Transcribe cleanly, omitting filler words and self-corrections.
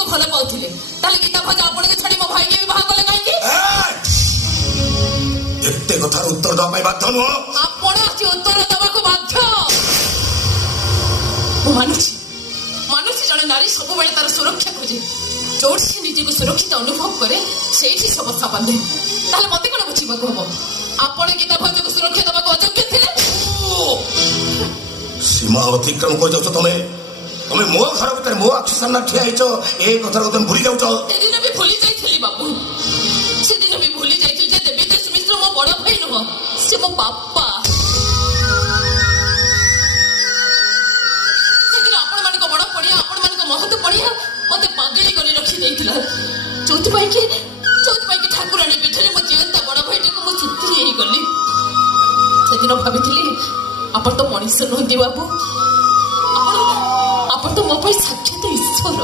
को भल पाउथिले ताले गीता भज आपण के छडी मो भाई के विवाह कले काई की एते कथार उत्तर दवा पाई बाध्य न आपण आज उत्तर दवा को बाध्य मानुष जने नारी सब बेले तार सुरक्षा खोजे जोर से निजे को सुरक्षित अनुभव करे सेठी समस्या बांधे ताले मते कोन बुझिबा को हम आपण गीता भज को सुरक्षा दवा को अयोग्य थिले सीमा अतिक्रम कर जाओ तुम्हें मो घर भीतर मो आखि सामना ठिया हिचो ए कथा तुम भूली जाउछ से दिन भी भूली जाइथिली बाबू से दिन भी भूली जाइथिली जे देवी देश मिश्र मो बड़ भाई न से मो बापा से दिन आपण मान को बड़ पड़िया आपण मान को महत पड़िया मते पागली करी रखी देइथिला चौथी भाई के ठाकुरानी पीठरे मो जीवंता बड़ भाईटे को मो चित्री हेई गली से दिन भाबिथिली आपण तो मनीष नहंती बाबू आपण तो मो पर साक्षात ईश्वर